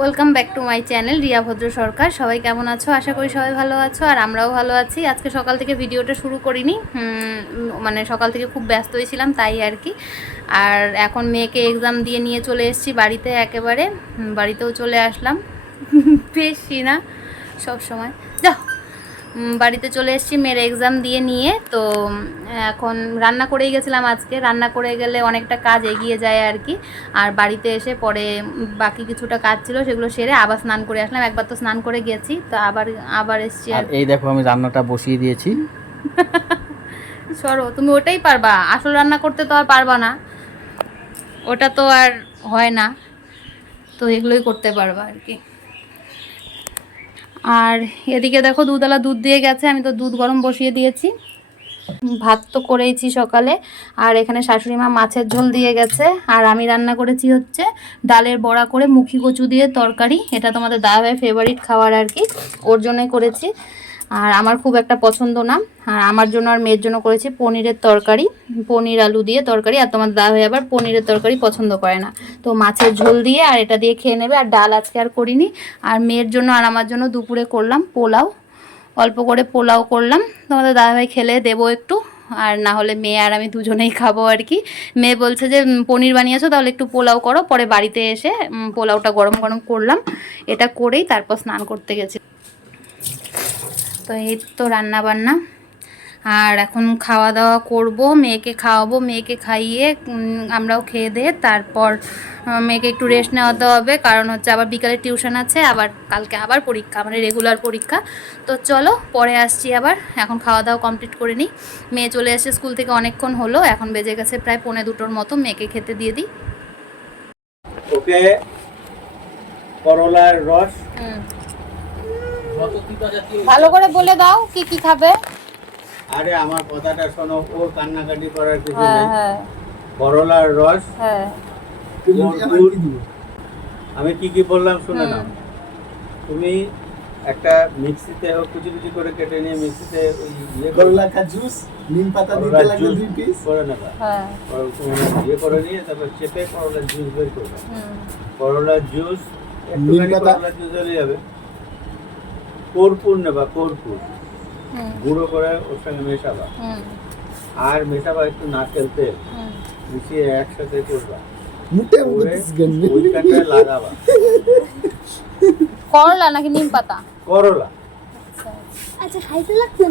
Welcome back to my channel Riya Bhadra Sarkar সবাই কেমন আছো? আশা করি সবাই ভালো আছো, আর আমরাও ভালো আছি। আজকে সকাল থেকে ভিডিওটা শুরু করিনি। মানে সকাল থেকে খুব ব্যস্ত হয়েছিলাম তাই আর কি। আর এখন মেয়েকে এক্সাম দিয়ে নিয়ে চলে এসেছি বাড়িতে একেবারে। বাড়িতেও চলে আসলাম। বেশি না, সব সময়। যা বাড়িতে চলে এসেছি মেয়ের এক্সাম দিয়ে নিয়ে। তো এখন রান্না করেই গেছিলাম আজকে। রান্না করে গেলে অনেকটা কাজ এগিয়ে যায় আর কি। আর বাড়িতে এসে পরে বাকি কিছুটা কাজ ছিল সেগুলো সেরে আবার স্নান করে আসলাম। একবার তো স্নান করে গেছি তো আবার আবার এসছি আর এই দেখো আমি রান্নাটা বসিয়ে দিয়েছি। সরো তুমি ওটাই পারবা। আসল রান্না করতে তো আর পারবা না। ওটা তো আর হয় না। তো এগুলোই করতে পারবা আর কি। আর এদিকে দেখো দুধওয়ালা দুধ দিয়ে গেছে, আমি তো দুধ গরম বসিয়ে দিয়েছি। ভাত তো করেইছি সকালে, আর এখানে শাশুড়ি মা মাছের ঝোল দিয়ে গেছে, আর আমি রান্না করেছি হচ্ছে ডালের বড়া করে মুখি কচু দিয়ে তরকারি, এটা তোমাদের দাদা ভাই ফেভারিট খাবার আর কি, ওর জন্যই করেছি। আর আমার খুব একটা পছন্দ না, আর আমার জন্য আর মেয়ের জন্য করেছি পনিরের তরকারি, পনির আলু দিয়ে তরকারি, আর তোমার দাদা ভাই আবার পনিরের তরকারি পছন্দ করে না। তো মাছের ঝোল দিয়ে আর এটা দিয়ে খেয়ে নেবে। আর ডাল আজকে আর করিনি। আর মেয়ের জন্য আর আমার জন্য দুপুরে করলাম পোলাও। অল্প করে পোলাও করলাম। তোমাদের দাদাভাই খেলে দেবো একটু। আর না হলে মেয়ে আর আমি দুজনেই খাব আর কি। মেয়ে বলছে যে পনির বানিয়েছো, তাহলে একটু পোলাও করো। পরে বাড়িতে এসে পোলাওটা গরম গরম করলাম। এটা করেই তারপর স্নান করতে গেছি। তো এই তো রান্না বান্না আর এখন খাওয়া দাওয়া করব মেয়েকে খাওয়াবো মেয়েকে খাইয়ে আমরাও খেয়ে দিয়ে তারপর মেয়েকে একটু রেস্ট নেওয়াতে হবে কারণ হচ্ছে আবার বিকালে টিউশন আছে আবার কালকে আবার পরীক্ষা মানে রেগুলার পরীক্ষা। তো চলো পরে আসছি আবার এখন খাওয়া দাওয়া কমপ্লিট করে নিই। মেয়ে চলে এসে স্কুল থেকে অনেকক্ষণ হলো এখন বেজে গেছে প্রায় পৌনে দুটোর মতো মেয়েকে খেতে দিয়ে দিই। ওকে করলার রস। ভালো করে বলে দাও কি কি খাবে? আরে আমার কথাটা শোনো ওর কান্নাকাটি করার কিছু হ্যাঁ নেই। হ্যাঁ। করলার রস হ্যাঁ। আমি কি কি বললাম শুনে নাও। তুমি একটা মিক্সিতে হোক কুচি কুচি করে কেটে নিয়ে মিক্সিতে ওই ইয়ে করে করলা কা জুস নিম পাতা দিতে জুস দুই পিস করে নেবা। হ্যাঁ। তুমি ইয়ে করে নিয়ে তারপর চেপে করলার জুস বের করবে করলার জুস পাতা? করলার জুস হলে যাবে কর্পূর নেবা কর্পূর। গুঁড়ো করে ওর সঙ্গে মেশাবা। আর মেশাবা একটু নারকেল তেল। মিশিয়ে একসাথে করবা। লাগাবা। করলা নাকি নিম পাতা? করলা। আচ্ছা। খাইতে লাগছে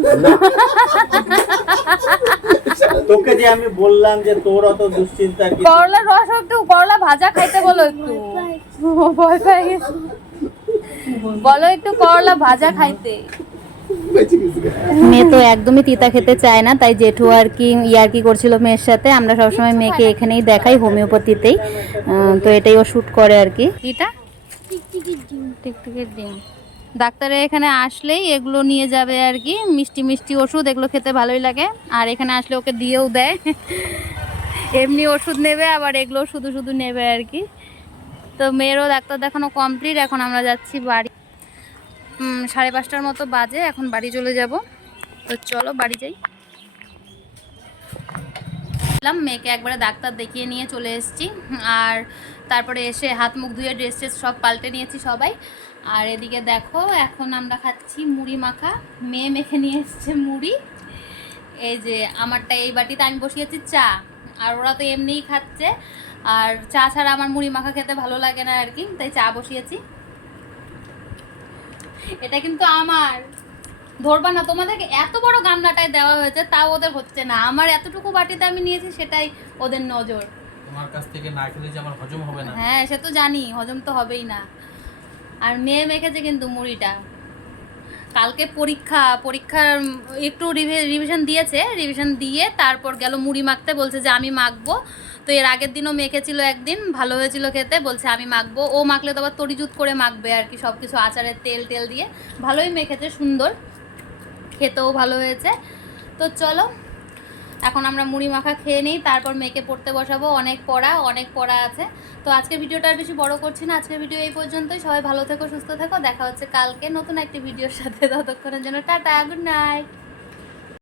তোকে যে আমি বললাম যে তোর অত দুশ্চিন্তা কি করলা রস একটু করলা ভাজা খাইতে বলো একটু। ভয় পেয়ে। গেছি বলো একটু করলা ভাজা খাইতে। মেয়ে তো একদমই তিতা খেতে চায় না তাই জেঠু আর কি ইয়ার কি করছিল মেয়ের সাথে আমরা সবসময় মেয়েকে এখানেই দেখাই হোমিওপ্যাথিতেই। তো এটাই ও শ্যুট করে আর কি। এটা টিকটিকির ডিম। ডাক্তারের এখানে আসলেই এগুলো নিয়ে যাবে আর কি মিষ্টি মিষ্টি ওষুধ এগুলো খেতে ভালোই লাগে। আর এখানে আসলে ওকে দিয়েও দেয়। এমনি ওষুধ নেবে আবার এগুলো শুধু শুধু নেবে আর কি। তো মেয়েরও ডাক্তার দেখানো কমপ্লিট এখন আমরা যাচ্ছি বাড়ি। সাড়ে পাঁচটার মতো বাজে, এখন বাড়ি চলে যাব। তো চলো, বাড়ি যাই। মেয়েকে একবারে ডাক্তার দেখিয়ে নিয়ে চলে এসেছি। আর তারপরে এসে হাত মুখ ধুয়ে ড্রেস ট্রেস সব পাল্টে নিয়েছি সবাই। আর এদিকে দেখো, এখন আমরা খাচ্ছি মুড়ি মাখা। মেয়ে মেখে নিয়ে এসছে মুড়ি। এই যে, আমারটা এই বাটিতে আমি বসিয়েছি চা। আর ওরা তো এমনিই খাচ্ছে। আর চা ছাড়া আমার মুড়ি মাখা খেতে ভালো লাগে না আর কি, তাই চা বসিয়েছি। এটা কিন্তু আমার। ধরবা না তোমাদেরকে এত বড় গামলাটায় দেওয়া হয়েছে তাও ওদের হচ্ছে না। আমার এতটুকু বাটিতে আমি নিয়েছি সেটাই ওদের নজর। তোমার কাছ থেকে না খেলে যে আমার হজম হবে না। হ্যাঁ সে তো জানি হজম তো হবেই না। আর মেয়ে মেখেছে কিন্তু মুড়িটা। কালকে পরীক্ষা, পরীক্ষার একটু রিভিশন দিয়েছে রিভিশন দিয়ে তারপর গেল মুড়ি মাখতে, বলছে যে আমি মাখবো। তো এর আগের দিনও মেখেছিল একদিন, ভালো হয়েছিল খেতে, বলছে আমি মাখবো। ও মাখলে তো আবার তরিজুত করে মাখবে আর কি সব কিছু আচারের তেল টেল দিয়ে। ভালোই মেখেছে, সুন্দর। খেতেও ভালো হয়েছে। তো চলো এখন আমরা মুড়ি মাখা খেয়ে নিই, তারপর মেয়েকে পড়তে বসাবো। অনেক পড়া অনেক পড়া আছে। তো আজকের ভিডিওটা আর বেশি বড় করছি না। আজকের ভিডিও এই পর্যন্তই। সবাই ভালো থেকো, সুস্থ থেকো। দেখা হচ্ছে কালকে নতুন একটি ভিডিওর সাথে। ততক্ষণের জন্য টাটা, গুড নাইট।